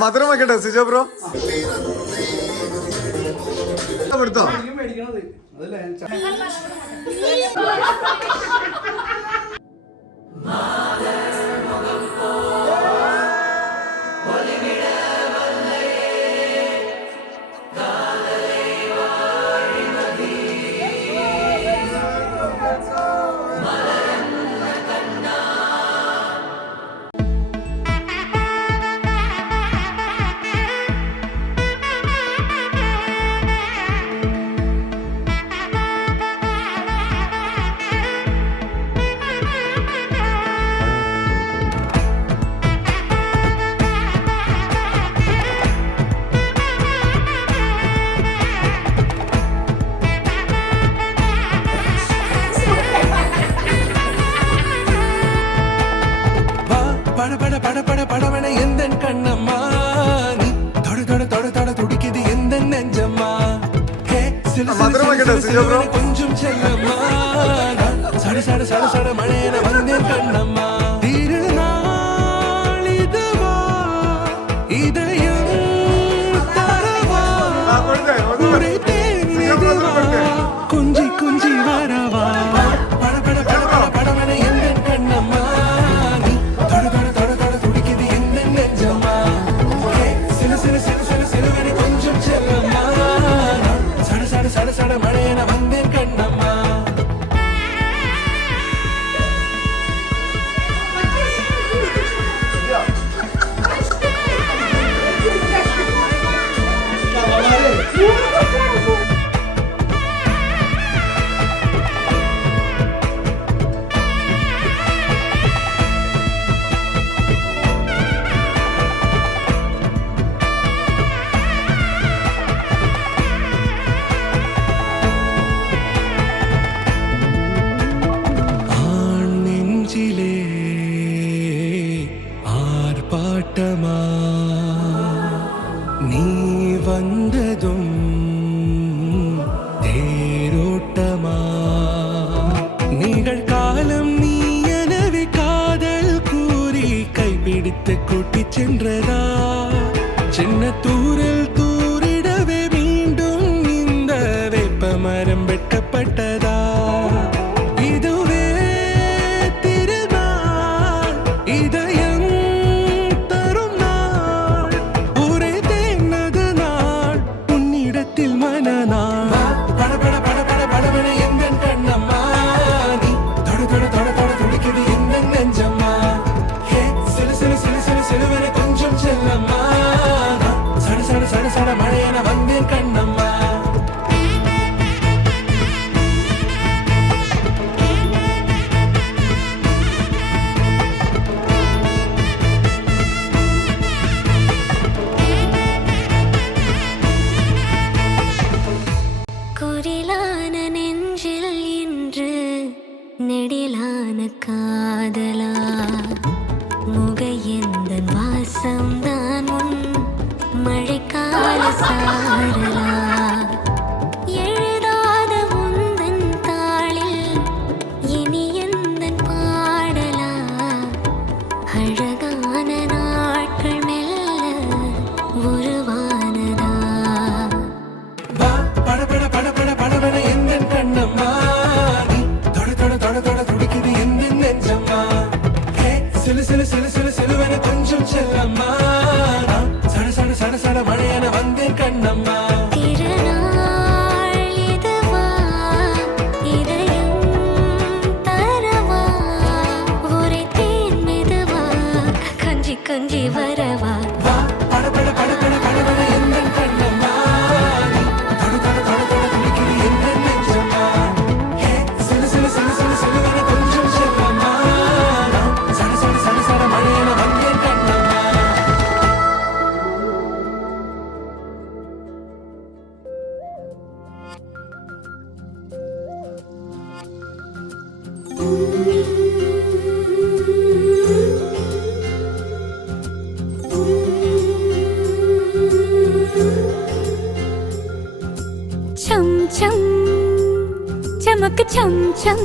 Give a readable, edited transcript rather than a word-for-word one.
മധുരം വെക്കട്ടെ സിജോ ബ്രോ? എടുത്തോ. மதுரம் வைக்கட்டும் சிஜோ ப்ரோ? கொஞ்சம் செல்லம்மா சட சட சட சட மழையில வந்தேன் கண்ணம்மா திருநாள் இதுவா இதயம் தரவா குஞ்சி குஞ்சி வரவா பட பட பட பட படவன எந்த கண்ணம்மா தொட தொட தொட தொட துடிக்குது எந்த நெஞ்சம்மா சில சில சில சில சிலுவனை கொஞ்சம் செல்லம்மா சட சட சட மழையன வந்தேன் கண்ணம்மா பாட்டமா நீ வந்ததும் தேரோட்டமா நிகழ்காலம் நீ எனவே காதல் கூறி கைப்பிடித்து கூட்டிச் சென்றதா சின்ன தூரல் தூரிடவே மீண்டும் இந்த வேப்ப மரம் வெட்டப்பட்டதா இதுவே திருநாள் இதயம் மழையன வந்தேன் கண்ணம்மா குரிலான நெஞ்சில் இன்று நெடிலான காதலா முகையந்த வாசம்தான் உன் மழைக்கால சாரலா எழுதாத உந்தன் தாளில் இனி எந்தன் பாடலா அழகான நாட்கள் மெல்ல உருவானதா பட பட பட பட படவன எந்த கண்ணம்மா தொட தொட தொட தொட துடிக்குது எந்த நெஞ்சம்மா சிலு சிலு சிலு சிலு சிலுவன கொஞ்சம் செல்லம்மா சட சட சட சட மழையன வந்தேன் கண்ணம்மா திருநாள் இதுவா இதயம் தரவா ஒரே தேன் மெதுவா கஞ்சி கஞ்சி வரவா பட பட பட பட படவன எந்த கண்ணம்மா தொட தொட தொட தொட துடிக்குது எந்த நெஞ்சம்மா சிலு சிலு சிலு சிலு சிலுவன கொஞ்சம் செல்லம்மா சட சட சட சட மழையன வந்தேன் கண்ணம்மா चम चम चमक चम चम